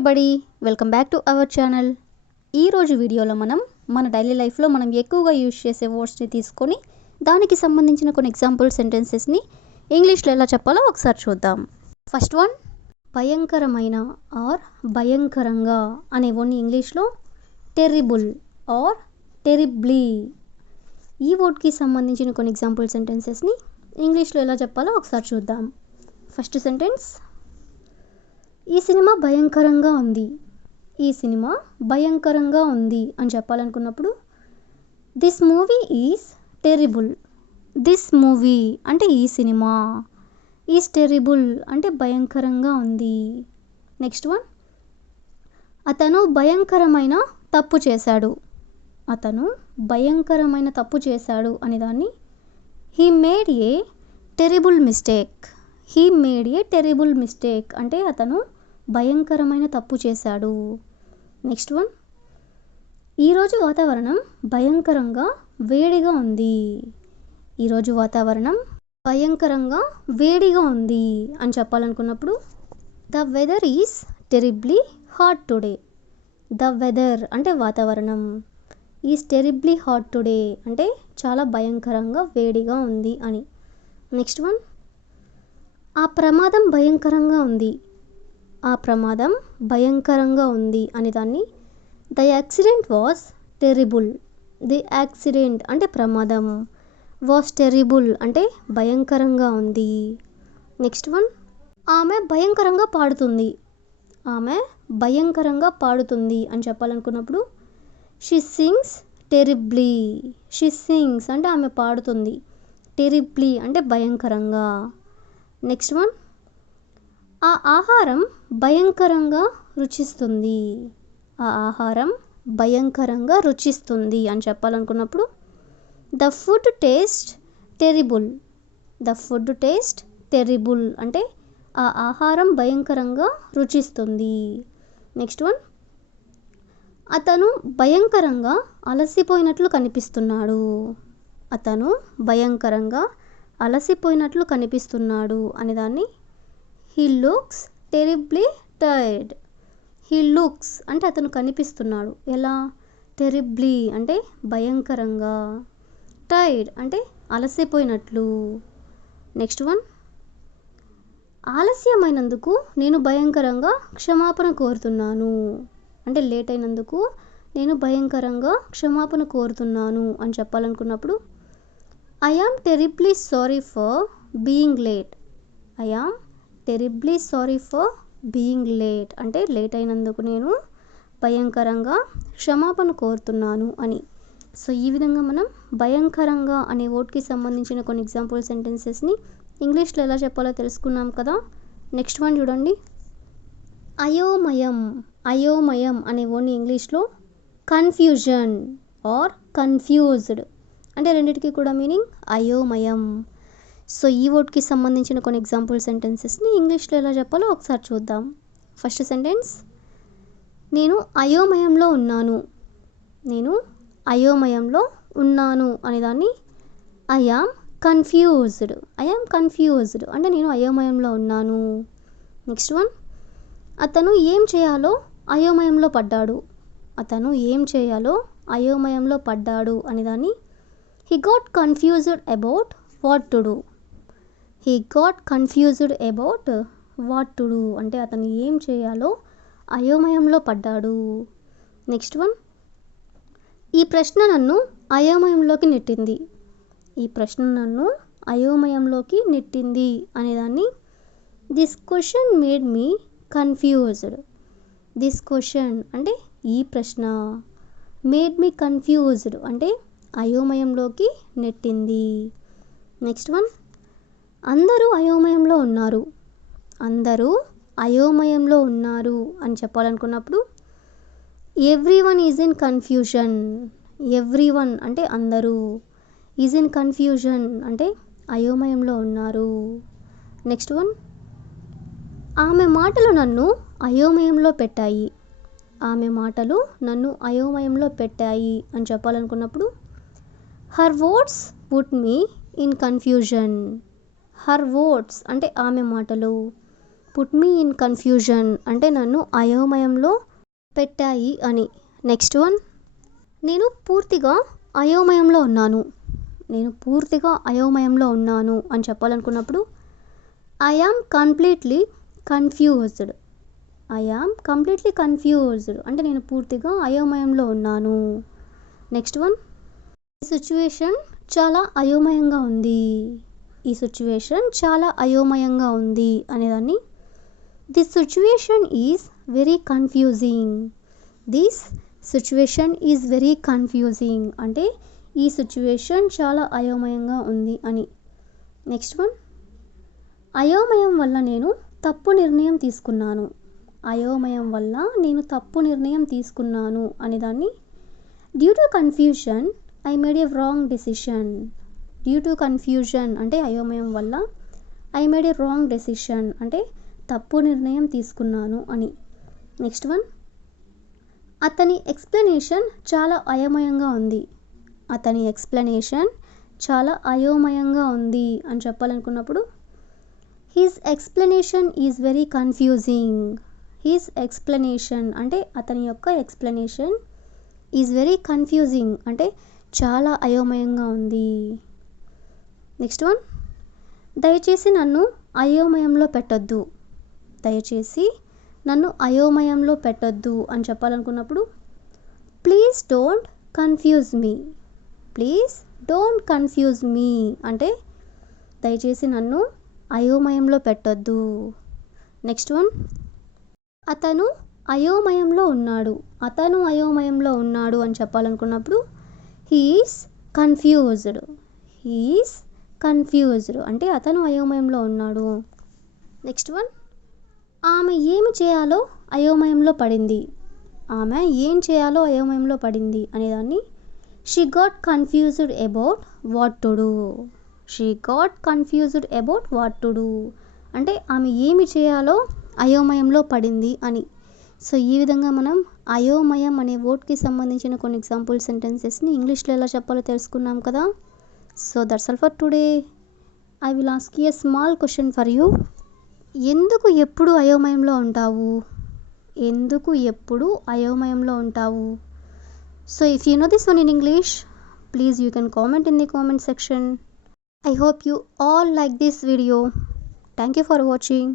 Everybody, welcome back to our channel. ఈరోజు వీడియోలో మన డైలీ లైఫ్లో మనం ఎక్కువగా యూజ్ చేసే వర్డ్స్ని తీసుకొని దానికి సంబంధించిన కొన్ని ఎగ్జాంపుల్ సెంటెన్సెస్ని ఇంగ్లీష్లో ఎలా చెప్పాలో ఒకసారి చూద్దాం. ఫస్ట్ వన్, భయంకరమైన ఆర్ భయంకరంగా అనే వర్డ్ని ఇంగ్లీష్లో టెర్రిబుల్ ఆర్ టెరిబ్లీ. ఈ వర్డ్కి సంబంధించిన కొన్ని ఎగ్జాంపుల్ సెంటెన్సెస్ని ఇంగ్లీష్లో ఎలా చెప్పాలో ఒకసారి చూద్దాం. ఫస్ట్ సెంటెన్స్, ఈ సినిమా భయంకరంగా ఉంది. ఈ సినిమా భయంకరంగా ఉంది అని చెప్పాలనుకున్నప్పుడు this movie is terrible. This movie అంటే ఈ సినిమా, ఈజ్ టెరిబుల్ అంటే భయంకరంగా ఉంది. నెక్స్ట్ వన్, అతను భయంకరమైన తప్పు చేశాడు. అతను భయంకరమైన తప్పు చేశాడు అనే దాన్ని he made A terrible mistake. He made A terrible mistake అంటే అతను భయంకరమైన తప్పు చేశాడు. నెక్స్ట్ వన్, ఈరోజు వాతావరణం భయంకరంగా వేడిగా ఉంది. ఈరోజు వాతావరణం భయంకరంగా వేడిగా ఉంది అని చెప్పాలనుకున్నప్పుడు the weather is terribly hot today. The weather అంటే వాతావరణం, ఈజ్ టెరిబ్లీ హాట్ టుడే అంటే చాలా భయంకరంగా వేడిగా ఉంది అని. నెక్స్ట్ వన్, ఆ ప్రమాదం భయంకరంగా ఉంది. ఆ ప్రమాదం భయంకరంగా ఉంది అనే దాన్ని the accident was terrible. The accident అంటే ప్రమాదం, వాస్ టెరిబుల్ అంటే భయంకరంగా ఉంది. నెక్స్ట్ వన్, ఆమె భయంకరంగా పాడుతుంది. ఆమె భయంకరంగా పాడుతుంది అని చెప్పాలనుకున్నప్పుడు she sings terribly. She sings అంటే ఆమె పాడుతుంది, టెరిబ్లీ అంటే భయంకరంగా. నెక్స్ట్ వన్, ఆ ఆహారం భయంకరంగా రుచిస్తుంది. ఆ ఆహారం భయంకరంగా రుచిస్తుంది అని చెప్పాలనుకున్నప్పుడు the food taste terrible. The food taste terrible అంటే ఆ ఆహారం భయంకరంగా రుచిస్తుంది. నెక్స్ట్ వన్, అతను భయంకరంగా అలసిపోయినట్లు కనిపిస్తున్నాడు. అతను భయంకరంగా అలసిపోయినట్లు కనిపిస్తున్నాడు అనే దాన్ని he looks terribly tired. He looks అంటే అతను కనిపిస్తున్నాడు ఎలా, టెరిబ్లీ అంటే భయంకరంగా, టైర్డ్ అంటే అలసిపోయినట్లు. నెక్స్ట్ వన్, ఆలస్యమైనందుకు నేను భయంకరంగా క్షమాపణ కోరుతున్నాను. అంటే లేట్ అయినందుకు నేను భయంకరంగా క్షమాపణ కోరుతున్నాను అని చెప్పాలనుకున్నప్పుడు I am terribly sorry for being late. I am terribly sorry for being late అంటే లేట్ అయినందుకు నేను భయంకరంగా క్షమాపణ కోరుతున్నాను అని. సో ఈ విధంగా మనం భయంకరంగా అనే వర్డ్కి సంబంధించిన కొన్ని ఎగ్జాంపుల్ సెంటెన్సెస్ని ఇంగ్లీష్లో ఎలా చెప్పాలో తెలుసుకున్నాం కదా. నెక్స్ట్ వన్ చూడండి, అయోమయం. అయోమయం అనే వర్డ్ని ఇంగ్లీష్లో కన్ఫ్యూజన్ ఆర్ కన్ఫ్యూజ్డ్ అంటే రెండింటికి కూడా మీనింగ్ అయోమయం. సో ఈ వర్డ్కి సంబంధించిన కొన్ని ఎగ్జాంపుల్ సెంటెన్సెస్ని ఇంగ్లీష్లో ఎలా చెప్పాలో ఒకసారి చూద్దాం. ఫస్ట్ సెంటెన్స్, నేను అయోమయంలో ఉన్నాను. నేను అయోమయంలో ఉన్నాను అనేదాన్ని I am confused. I yam confused అంటే నేను అయోమయంలో ఉన్నాను. నెక్స్ట్ వన్, అతను ఏం చేయాలో అయోమయంలో పడ్డాడు. అతను ఏం చేయాలో అయోమయంలో పడ్డాడు అనేదాన్ని he got confused about what to do. He got confused about what to do అంటే అతను ఏం చేయాలో అయోమయంలో పడ్డాడు. నెక్స్ట్ వన్, ఈ ప్రశ్న నన్ను అయోమయంలోకి నెట్టింది. ఈ ప్రశ్న నన్ను అయోమయంలోకి నెట్టింది అనేదాన్ని this question made me confused. This question అంటే ఈ ప్రశ్న, మేడ్ మీ కన్ఫ్యూజ్డ్ అంటే అయోమయంలోకి నెట్టింది. నెక్స్ట్ వన్, అందరూ అయోమయంలో ఉన్నారు. అందరూ అయోమయంలో ఉన్నారు అని చెప్పాలనుకున్నప్పుడు everyone is in confusion. Everyone అంటే అందరూ, ఈజ్ ఇన్ కన్ఫ్యూజన్ అంటే అయోమయంలో ఉన్నారు. నెక్స్ట్ వన్, ఆమె మాటలు నన్ను అయోమయంలో పెట్టాయి. ఆమె మాటలు నన్ను అయోమయంలో పెట్టాయి అని చెప్పాలనుకున్నప్పుడు her words put me in confusion. Her words అంటే ఆమె మాటలు, పుట్ మీ ఇన్ కన్ఫ్యూజన్ అంటే నన్ను అయోమయంలో పెట్టాయి అని. నెక్స్ట్ వన్, నేను పూర్తిగా అయోమయంలో ఉన్నాను. నేను పూర్తిగా అయోమయంలో ఉన్నాను అని చెప్పాలనుకున్నప్పుడు I am completely confused. I am completely confused అంటే నేను పూర్తిగా అయోమయంలో ఉన్నాను. నెక్స్ట్ వన్, ఈ సిచ్యువేషన్ చాలా అయోమయంగా ఉంది. ఈ సిచ్యువేషన్ చాలా అయోమయంగా ఉంది అనేదాన్ని this situation is very confusing. This situation is very confusing అంటే ఈ సిచ్యువేషన్ చాలా అయోమయంగా ఉంది అని. నెక్స్ట్ వన్, అయోమయం వల్ల నేను తప్పు నిర్ణయం తీసుకున్నాను. అయోమయం వల్ల నేను తప్పు నిర్ణయం తీసుకున్నాను అనేదాన్ని due to confusion I made A wrong decision. Due to confusion అంటే అయోమయం వల్ల I made A wrong decision అంటే తప్పు నిర్ణయం తీసుకున్నాను అని. నెక్స్ట్ వన్, అతని ఎక్స్ప్లెనేషన్ చాలా అయోమయంగా ఉంది. అతని ఎక్స్ప్లెనేషన్ చాలా అయోమయంగా ఉంది అని చెప్పాలనుకున్నప్పుడు his explanation is very confusing. His explanation అంటే అతని యొక్క ఎక్స్ప్లెనేషన్ ఈజ్ వెరీ కన్ఫ్యూజింగ్ అంటే చాలా అయోమయంగా ఉంది. నెక్స్ట్ వన్, దయచేసి నన్ను అయోమయంలో పెట్టొద్దు. దయచేసి నన్ను అయోమయంలో పెట్టొద్దు అని చెప్పాలనుకున్నప్పుడు please don't confuse me. Please don't confuse me అంటే దయచేసి నన్ను అయోమయంలో పెట్టొద్దు. నెక్స్ట్ వన్, అతను అయోమయంలో ఉన్నాడు. అతను అయోమయంలో ఉన్నాడు అని చెప్పాలనుకున్నప్పుడు హీఈస్ కన్ఫ్యూజ్డ్. హీఈస్ కన్ఫ్యూజ్డ్ అంటే అతను అయోమయంలో ఉన్నాడు. నెక్స్ట్ వన్, ఆమె ఏమి చేయాలో అయోమయంలో పడింది. ఆమె ఏం చేయాలో అయోమయంలో పడింది అనేదాన్ని she got confused about what to do. She got confused about what to do అంటే ఆమె ఏమి చేయాలో అయోమయంలో పడింది అని. సో ఈ విధంగా మనం అయోమయం అనే వర్డ్కి సంబంధించిన కొన్ని ఎగ్జాంపుల్ సెంటెన్సెస్ని ఇంగ్లీష్లో ఎలా చెప్పాలో తెలుసుకున్నాం కదా. So that's all for today. I will ask you a small question for you. ఎందుకు ఎప్పుడు అయోమయంలో ఉంటావు? ఎందుకు ఎప్పుడు అయోమయంలో ఉంటావు? So if you know this one in English, please you can comment in the comment section. I hope you all like this video. Thank you for watching.